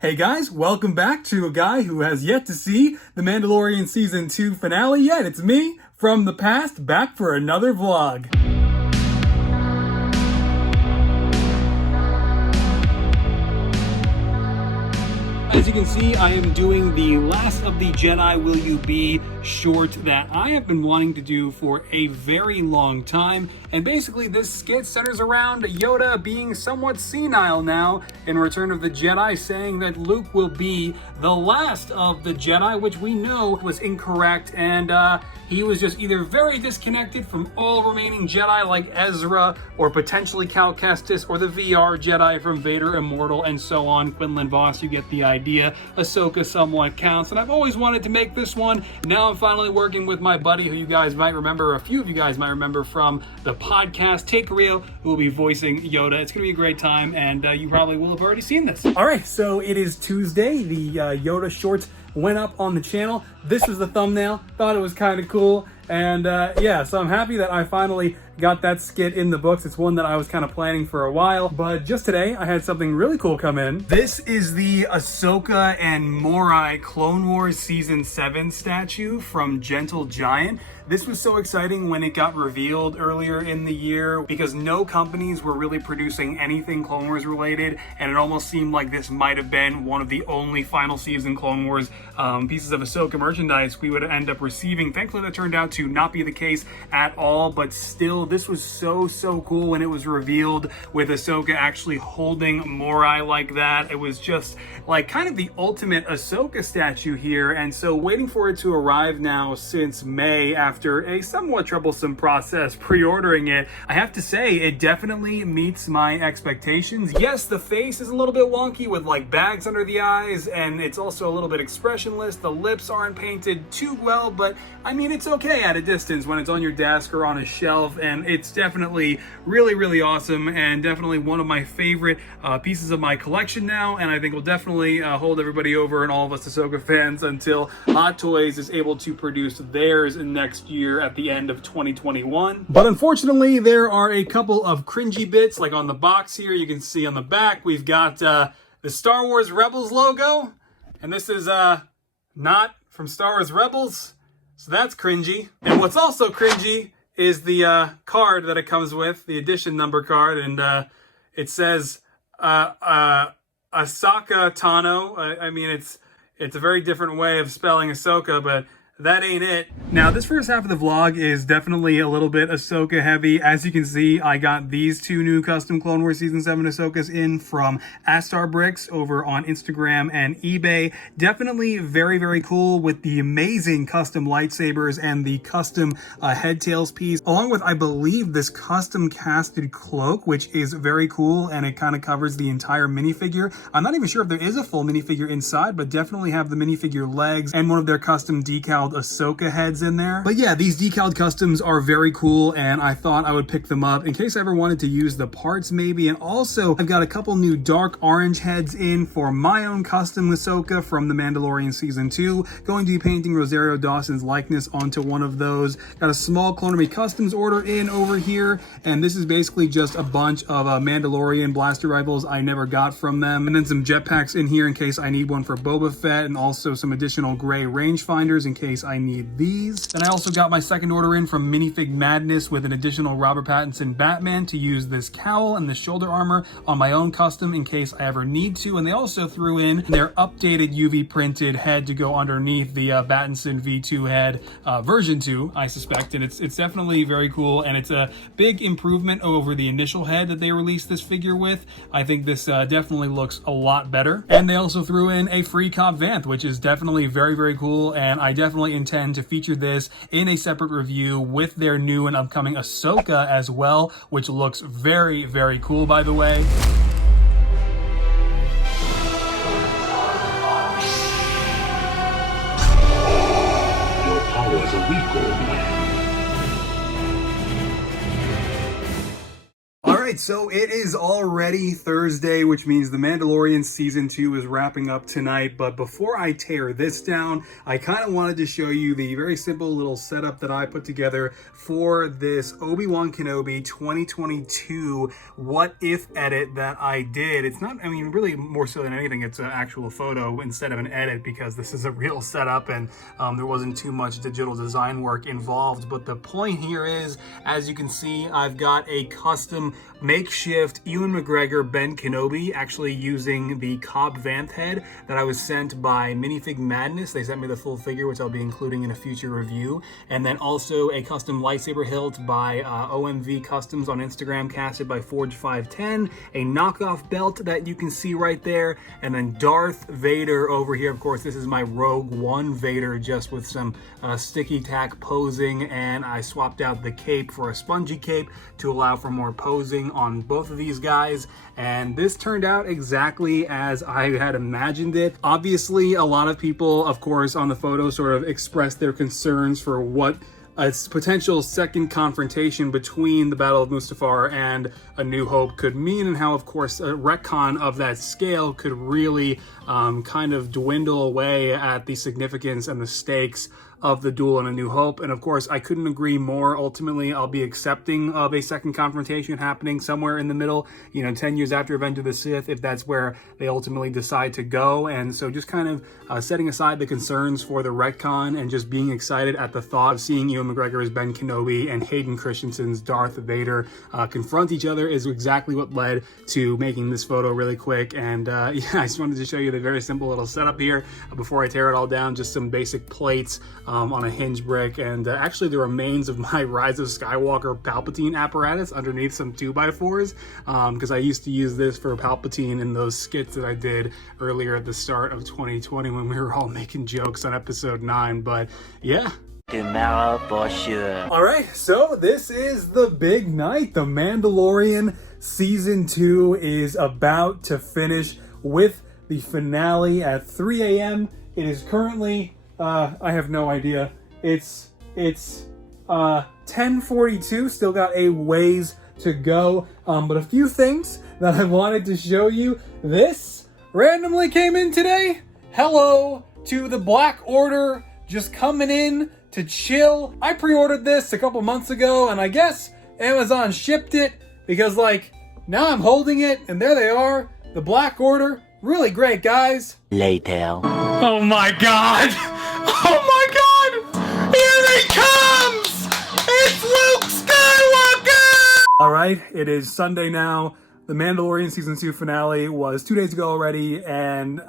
Hey guys, welcome back to a guy who has yet to see The Mandalorian Season 2 finale yet. It's me, from the past, back for another vlog. As you can see, I am doing the Last of the Jedi Will You Be short that I have been wanting to do for a very long time. And basically this skit centers around Yoda being somewhat senile now in Return of the Jedi, saying that Luke will be the last of the Jedi, which we know was incorrect, and he was just either very disconnected from all remaining Jedi like Ezra, or potentially Cal Kestis, or the VR Jedi from Vader Immortal, and so on. Quinlan Vos, you get the idea. Ahsoka somewhat counts, and I've always wanted to make this one. Now I'm finally working with my buddy, who you guys might remember, a few of you guys might remember from the podcast, Take Rio, who will be voicing Yoda. It's going to be a great time, and you probably will have already seen this. All right, so it is Tuesday. The Yoda shorts went up on the channel. This was the thumbnail. Thought it was kind of cool. And yeah, so I'm happy that I finally got that skit in the books. It's one that I was kind of planning for a while, but just today I had something really cool come in. This is the Ahsoka and Morai Clone Wars Season 7 statue from Gentle Giant. This was so exciting when it got revealed earlier in the year because no companies were really producing anything Clone Wars related, and it almost seemed like this might have been one of the only final season Clone Wars pieces of Ahsoka merchandise we would end up receiving. Thankfully that turned out to not be the case at all, but still this was so cool when it was revealed with Ahsoka actually holding Morai like that. It was just like kind of the ultimate Ahsoka statue here, and so waiting for it to arrive now since May after a somewhat troublesome process pre-ordering it, I have to say it definitely meets my expectations. Yes, the face is a little bit wonky with like bags under the eyes, and it's also a little bit expressionless. The lips aren't painted too well, but I mean it's okay at a distance when it's on your desk or on a shelf, and it's definitely really awesome, and definitely one of my favorite pieces of my collection now, and I think will definitely hold everybody over and all of us Ahsoka fans until Hot Toys is able to produce theirs next year at the end of 2021. But unfortunately there are a couple of cringy bits, like on the box here you can see on the back we've got the Star Wars Rebels logo, and this is not from Star Wars Rebels, so that's cringy. And what's also cringy is the card that it comes with, the edition number card, and it says Ahsoka Tano. I mean, it's a very different way of spelling Ahsoka, but that ain't it. Now, this first half of the vlog is definitely a little bit Ahsoka heavy. As you can see, I got these two new custom Clone Wars Season 7 Ahsokas in from Astar Bricks over on Instagram and eBay. Definitely very cool with the amazing custom lightsabers and the custom head tails piece, along with, I believe, this custom casted cloak, which is very cool, and it kind of covers the entire minifigure. I'm not even sure if there is a full minifigure inside, but definitely have the minifigure legs and one of their custom decals Ahsoka heads in there. But yeah, these decaled customs are very cool, and I thought I would pick them up in case I ever wanted to use the parts maybe. And also I've got a couple new dark orange heads in for my own custom Ahsoka from The Mandalorian Season 2. Going to be painting Rosario Dawson's likeness onto one of those. Got a small Clonery Customs order in over here, and this is basically just a bunch of Mandalorian blaster rifles I never got from them, and then some jetpacks in here in case I need one for Boba Fett, and also some additional gray rangefinders in case I need these. Then I also got my second order in from Minifig Madness with an additional Robert Pattinson Batman to use this cowl and the shoulder armor on my own custom in case I ever need to. And they also threw in their updated UV printed head to go underneath the Pattinson V2 head, version 2, I suspect. And it's definitely very cool, and it's a big improvement over the initial head that they released this figure with. I think this definitely looks a lot better. And they also threw in a free Cobb Vanth, which is definitely very cool, and I definitely intend to feature this in a separate review with their new and upcoming Ahsoka as well, which looks very cool, by the way. Your powers are weak, old man. right, so it is already Thursday, which means The Mandalorian Season 2 is wrapping up tonight. But before I tear this down, I kind of wanted to show you the very simple little setup that I put together for this Obi-Wan Kenobi 2022 What If edit that I did. It's not, I mean, really more so than anything, it's an actual photo instead of an edit because this is a real setup and there wasn't too much digital design work involved. But the point here is, as you can see, I've got a custom makeshift Ewan McGregor Ben Kenobi, actually using the Cobb Vanth head that I was sent by Minifig Madness. They sent me the full figure, which I'll be including in a future review. And then also a custom lightsaber hilt by OMV Customs on Instagram, casted by Forge510, a knockoff belt that you can see right there, and then Darth Vader over here. Of course, this is my Rogue One Vader, just with some sticky tack posing, and I swapped out the cape for a spongy cape to allow for more posing on both of these guys, and this turned out exactly as I had imagined it. Obviously, a lot of people, of course, on the photo sort of expressed their concerns for what a potential second confrontation between the Battle of Mustafar and A New Hope could mean, and how, of course, a retcon of that scale could really kind of dwindle away at the significance and the stakes of the duel in A New Hope. And of course, I couldn't agree more. Ultimately, I'll be accepting of a second confrontation happening somewhere in the middle, 10 years after Revenge of the Sith, if that's where they ultimately decide to go. And so just kind of setting aside the concerns for the retcon and just being excited at the thought of seeing Ewan McGregor as Ben Kenobi and Hayden Christensen's Darth Vader confront each other is exactly what led to making this photo really quick. And yeah, I just wanted to show you the very simple little setup here before I tear it all down. Just some basic plates on a hinge brick, and actually the remains of my Rise of Skywalker Palpatine apparatus underneath some 2x4s, because I used to use this for Palpatine in those skits that I did earlier at the start of 2020 when we were all making jokes on episode 9. But yeah. Tomorrow for sure. All right, so this is the big night. The Mandalorian Season 2 is about to finish with the finale at 3 a.m. It is currently I have no idea. It's 10:42. Still got a ways to go. But a few things that I wanted to show you. This randomly came in today. Hello to the Black Order, just coming in to chill. I pre-ordered this a couple months ago, and I guess Amazon shipped it because, now I'm holding it, and there they are. The Black Order. Really great, guys. Later. Oh my god! Oh my god! Here he comes! It's Luke Skywalker! Alright, it is Sunday now. The Mandalorian Season 2 finale was 2 days ago already, and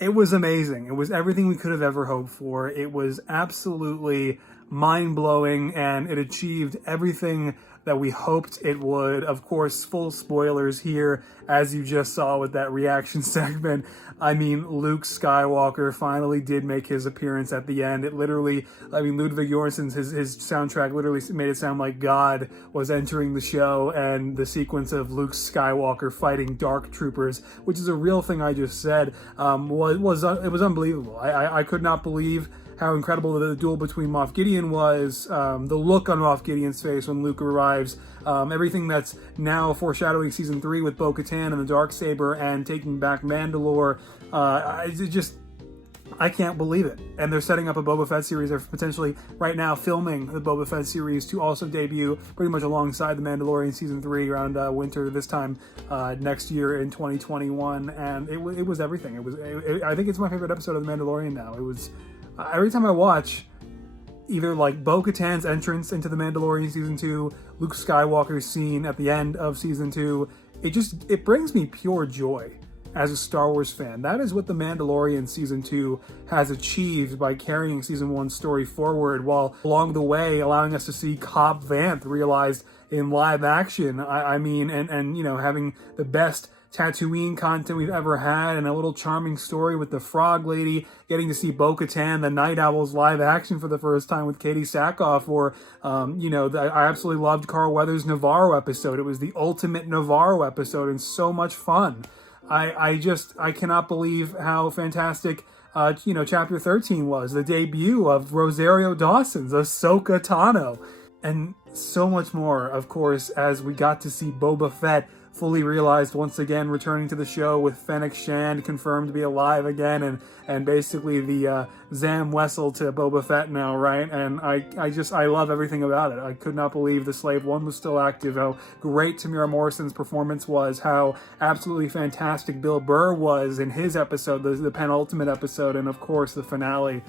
it was amazing. It was everything we could have ever hoped for. It was absolutely mind-blowing, and it achieved everything that we hoped it would. Of course, full spoilers here, as you just saw with that reaction segment. I mean, Luke Skywalker finally did make his appearance at the end. It literally, Ludwig Göransson's his soundtrack literally made it sound like God was entering the show, and the sequence of Luke Skywalker fighting Dark Troopers, which is a real thing I just said, was unbelievable. I could not believe how incredible the duel between Moff Gideon was, the look on Moff Gideon's face when Luke arrives, everything that's now foreshadowing Season 3 with Bo-Katan and the Darksaber and taking back Mandalore. I can't believe it. And they're setting up a Boba Fett series. They're potentially right now filming the Boba Fett series to also debut pretty much alongside the Mandalorian Season 3 around winter this time next year in 2021. And it was everything. I think it's my favorite episode of The Mandalorian now. It was... every time I watch either Bo-Katan's entrance into The Mandalorian Season 2, Luke Skywalker's scene at the end of Season 2, it brings me pure joy as a Star Wars fan. That is what The Mandalorian Season 2 has achieved by carrying Season 1's story forward, while along the way allowing us to see Cobb Vanth realized in live action. And having the best Tatooine content we've ever had, and a little charming story with the Frog Lady, getting to see Bo-Katan, the Night Owls live action for the first time with Katie Sackhoff, or, I absolutely loved Carl Weathers' Navarro episode. It was the ultimate Navarro episode and so much fun. I cannot believe how fantastic, Chapter 13 was, the debut of Rosario Dawson's Ahsoka Tano. and so much more, of course, as we got to see Boba Fett fully realized once again, returning to the show with Fennec Shand confirmed to be alive again, and basically the Zam Wessel to Boba Fett now, right? And I love everything about it. I could not believe the Slave One was still active, how great Tamira Morrison's performance was, how absolutely fantastic Bill Burr was in his episode, the penultimate episode, and of course the finale,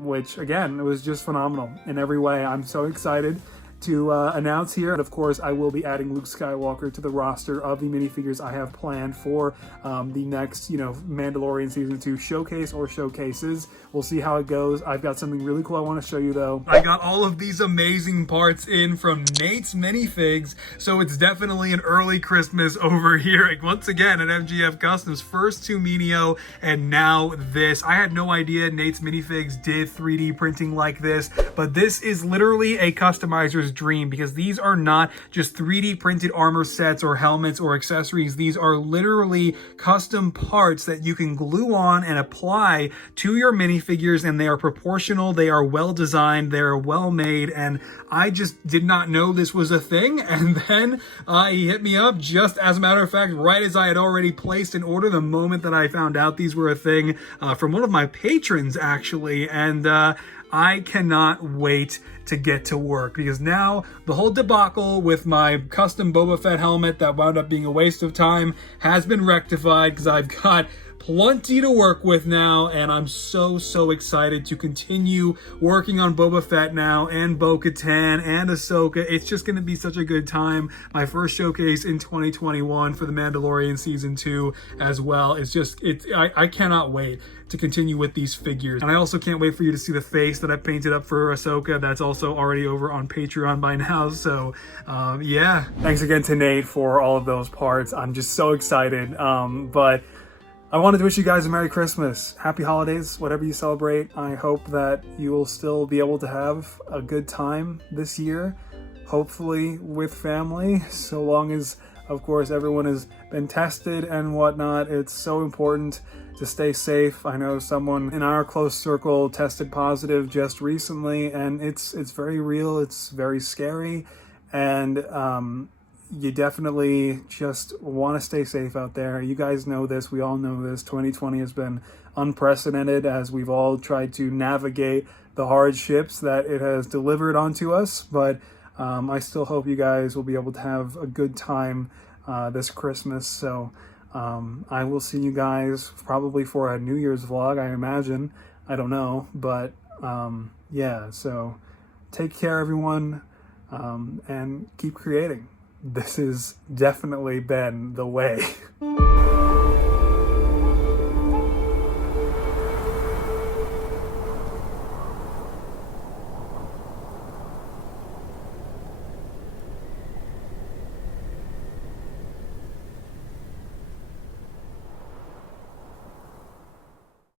which again, it was just phenomenal in every way. I'm so excited to announce here. And of course, I will be adding Luke Skywalker to the roster of the minifigures I have planned for the next, Mandalorian Season 2 showcase or showcases. We'll see how it goes. I've got something really cool I want to show you, though. I got all of these amazing parts in from Nate's Minifigs, so it's definitely an early Christmas over here. Once again, at MGF Customs, first to Minio, and now this. I had no idea Nate's Minifigs did 3D printing like this, but this is literally a customizer's dream, because these are not just 3D printed armor sets or helmets or accessories. These are literally custom parts that you can glue on and apply to your minifigures, and they are proportional, they are well designed, they're well made, and I just did not know this was a thing. And then he hit me up, just as a matter of fact, right as I had already placed an order, the moment that I found out these were a thing, from one of my patrons actually, and I cannot wait to get to work, because now the whole debacle with my custom Boba Fett helmet that wound up being a waste of time has been rectified, because I've got plenty to work with now, and I'm so excited to continue working on Boba Fett now, and Bo-Katan and Ahsoka. It's just going to be such a good time. My first showcase in 2021 for the Mandalorian Season 2 as well. I cannot wait to continue with these figures. And I also can't wait for you to see the face that I painted up for Ahsoka. That's also already over on Patreon by now. So yeah, thanks again to Nate for all of those parts. I'm just so excited. But I wanted to wish you guys a Merry Christmas, Happy Holidays, whatever you celebrate. I hope that you will still be able to have a good time this year, hopefully with family, so long as, of course, everyone has been tested and whatnot. It's so important to stay safe. I know someone in our close circle tested positive just recently, and it's very real, it's very scary, and you definitely just want to stay safe out there. You guys know this. We all know this. 2020 has been unprecedented as we've all tried to navigate the hardships that it has delivered onto us. But I still hope you guys will be able to have a good time this Christmas. So I will see you guys probably for a New Year's vlog, I imagine. I don't know. But yeah, so take care, everyone, and keep creating. This has definitely been the way.